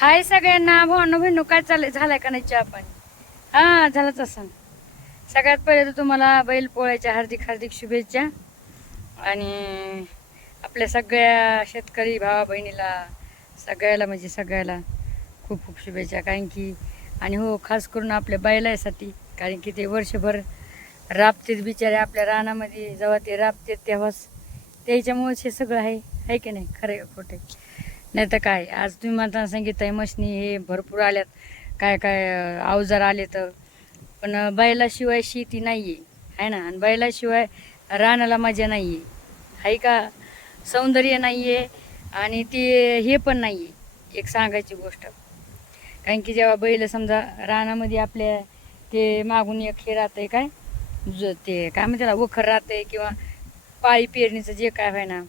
हाय सगळ्यांना भाऊ भिनू काय चाललंय झालाय का नाही चहा पाणी? हा झालंच असं. सगळ्यात पहिले तर तुम्हाला बैल पोळ्याच्या हार्दिक हार्दिक शुभेच्छा. आणि आपल्या सगळ्या शेतकरी भावा बहिणीला सगळ्याला म्हणजे सगळ्याला खूप खूप शुभेच्छा. कारण की आणि हो खास करून आपल्या बैलासाठी कारण की ते वर्षभर राबतेत बिचारे आपल्या रानामध्ये जेव्हा ते राबतेत तेव्हाच त्याच्यामुळेच हे सगळं आहे. आहे की नाही? खरं खोटे नाही तर काय? आज तुम्ही म्हणताना सांगितलं आहे मशनी हे भरपूर आल्यात. काय काय अवजार आले तर. पण बैलाशिवाय शेती नाही आहे आहे ना? आणि बैलाशिवाय रानाला मजा नाही आहे आहे का? सौंदर्य नाही आहे आणि ते हे पण नाही आहे एक सांगायची गोष्ट. कारण की जेव्हा बैल समजा रानामध्ये आपल्या ते मागून एक हे राहतंय काय? ज ते काय म्हणते त्याला? वखर राहतंय किंवा पाळी पेरणीचं जे काय आहे ना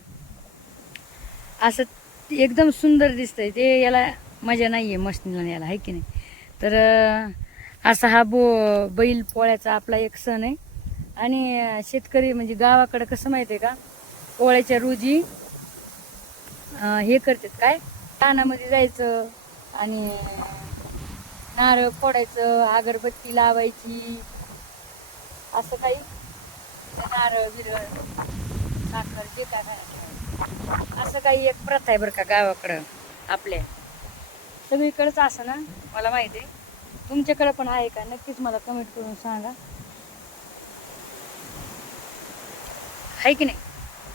असं एकदम सुंदर दिसतंय. ते याला मजा नाही आहे मशनीला याला आहे की नाही? तर असा हा बो बैल पोळ्याचा आपला एक सण आहे. आणि शेतकरी म्हणजे गावाकडं कसं माहिती आहे का? पोळ्याच्या रोजी हे करतात काय? रानामध्ये जायचं आणि नारळ फोडायचं अगरबत्ती लावायची असं काही? नारळ बिरळ साखर जे काय काय. असं काही एक प्रथा आहे बरं का गावाकडं आपल्या. सगळीकडंच असं ना मला माहिती आहे. तुमच्याकडं पण आहे का? नक्कीच मला कमेंट करून सांगा. आहे की नाही?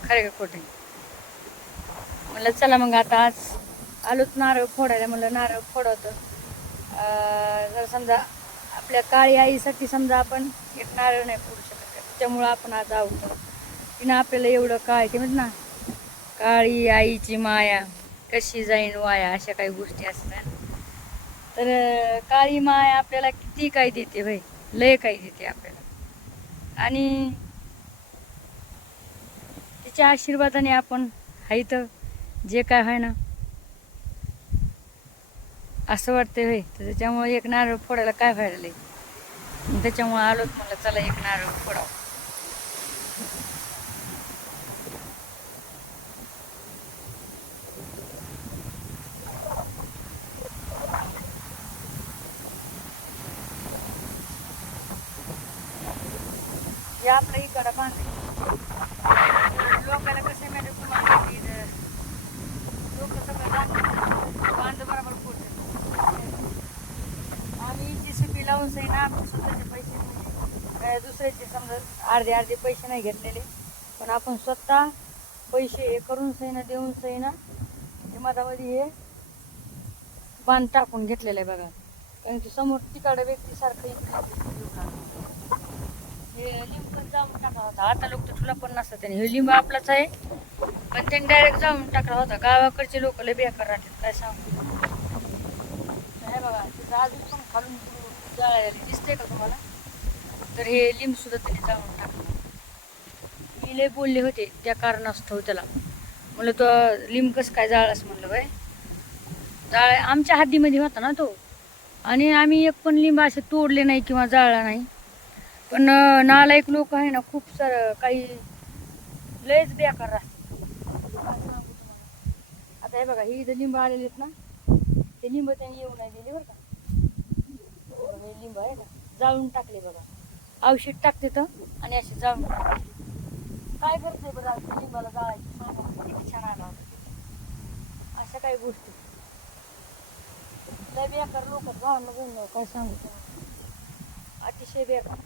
खरं का खोटे म्हणलं चला मग आता आज आलोच नारळ फोडायला म्हणलं नारळ फोडवतं. जर समजा आपल्या काळी आईसाठी समजा आपण एक नारळ नाही फोडू शकत त्याच्यामुळं आपण आज आहोत. तिनं आपल्याला एवढं काय ते म्हणत ना? काळी आईची माया कशी जाईन वाया अशा काही गोष्टी असतात. तर काळी माया आपल्याला किती काय देते भाई लय काही देते आपल्याला. आणि तिच्या आशीर्वादाने आपण हाय तर जे काय आहे ना असं वाटतंय होय तर त्याच्यामुळे एक नारळ फोडायला काय फायदा त्याच्यामुळे आलोच म्हणलं चला एक नारळ फोडावं. हे आपलं इकडं बांधले लोकांना कसे माहिती तुम्हाला की लोक सगळं बांध बांध बरोबर पोहोचत आम्ही जी सुट्टी लावून सही ना आमचे स्वतःचे पैसे म्हणजे काय दुसऱ्याचे समजा अर्धे अर्धे पैसे नाही घेतलेले पण आपण स्वतः पैसे हे करून सही ना देऊन सही ना हे मधामध्ये हे बांध टाकून घेतलेलं आहे बघा. कारण की समोर तिकडं व्यक्तीसारखं इकडे हे लिंब पण जाऊन टाकला होता. आता लोक तर तुला पण नसतात त्याने हे लिंब आपलाच आहे. पण त्यांनी डायरेक्ट जाऊन टाकला होता. गावाकडचे लोक लय बेकार राहतात. काय सांगू? हे बघा तिथं अजून पण खालून जाळायला दिसतंय का तुम्हाला? तर हे लिंब सुद्धा त्यांनी जाऊन टाकलं. मी लय बोलले होते त्या कारणास्तव त्याला. म्हणलं तो लिंब कसं काय जाळस म्हणलं बाय जाळ आमच्या हद्दीमध्ये होता ना तो. आणि आम्ही एक पण लिंब असे तोडले नाही किंवा जाळला नाही. पण नालायक लोक आहे ना खूप सारं काही लयच बेकार राहते सांगू आता हे बघा ही इथं लिंब आलेली आहेत ना ते लिंब त्यांनी येऊ नाही दिले बरं का. हे लिंब आहे का जाळून टाकले बघा. औषध टाकते तर आणि असे जाळून टाकले काय करते बघा लिंबाला जाळायची? किती छान आला होता अशा काही गोष्टी. लय बेकार लोक भावना बोलणं काय सांगू अतिशय बेकार.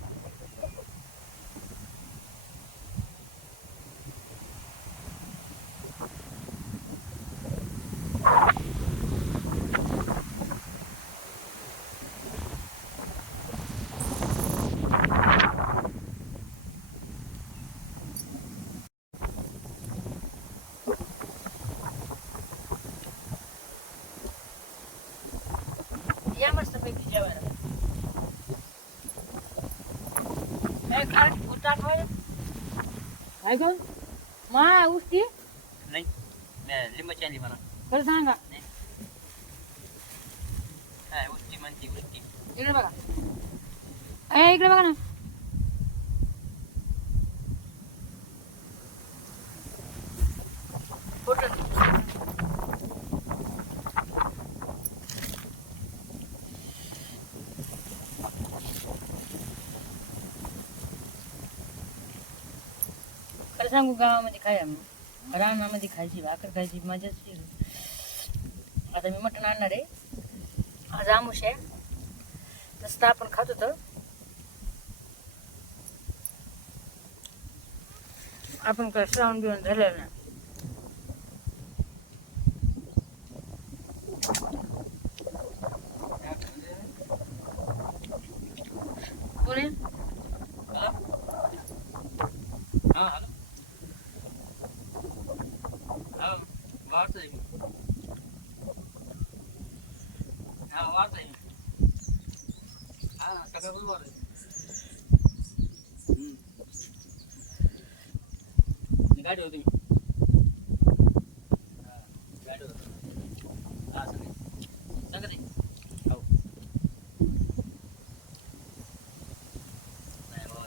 या मस्त पैकी जेवायला काय गं? मा उठती नाही नाही, लिंबाची आली मला. खरं सांगा. काय उष्टी म्हणती उष्टी इकडे बघा. ए इकडे बघा ना. फोटो सांगू गावामध्ये खाय रानामध्ये खायची भाकर खायची मजाच आता मी मटण आणणार आहे. आज आमुष आहे. तसं तर आपण खात होतो. आपण काय श्रावण बिवून झालेलं ना कोणी हा हा हा वाढतंय हा वाढतंय हा सगळं वाढतंय गाडी होती गाडी होती हा सांगा सांगा ते हो नाही बाबा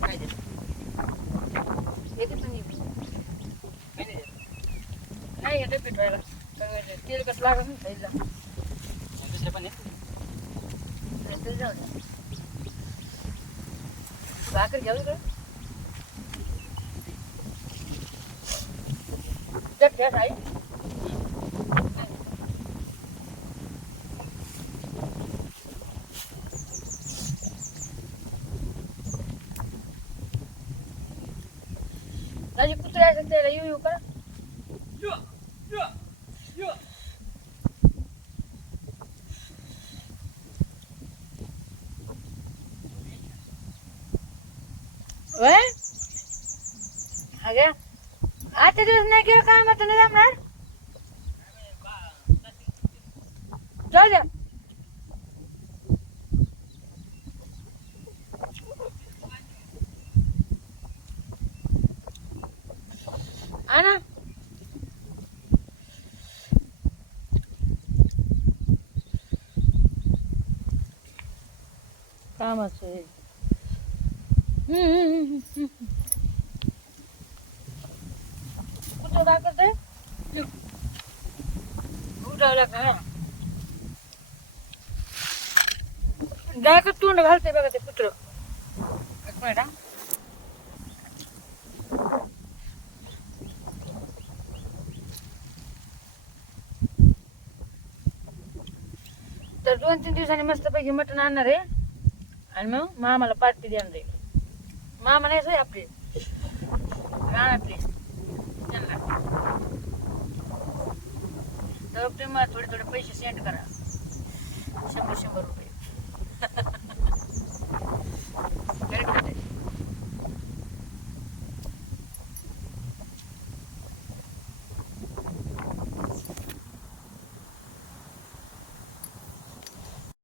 काय ते? येते तुम्ही काय नाही ते? नाही येते पिठवायला तेल कसं लागत नाही खायला दुसरे पण आहे नाही तरी जाऊ द्या भाकर घेऊ ಹಾಗೆ ಆತ ದಿವಸ ಕೇಳಕ ಮತ್ತೆ ರಾಮ್ನಾರ್ Georgia. Ana. कामाचं आहे. कुठं टाकत आहे का? डायरेक्ट तोंड घालते बघा ते कुत्र. एक मिनिट तर दोन तीन दिवसांनी मस्तपैकी मटण आणणार आहे. आणि मग मामाला पार्टी द्यायला जाईल. मामा नाही सोय आपले. रानातले त्यांना. तर तुम्ही मला थोडे थोडे पैसे सेंड करा. शंभर शंभर रुपये.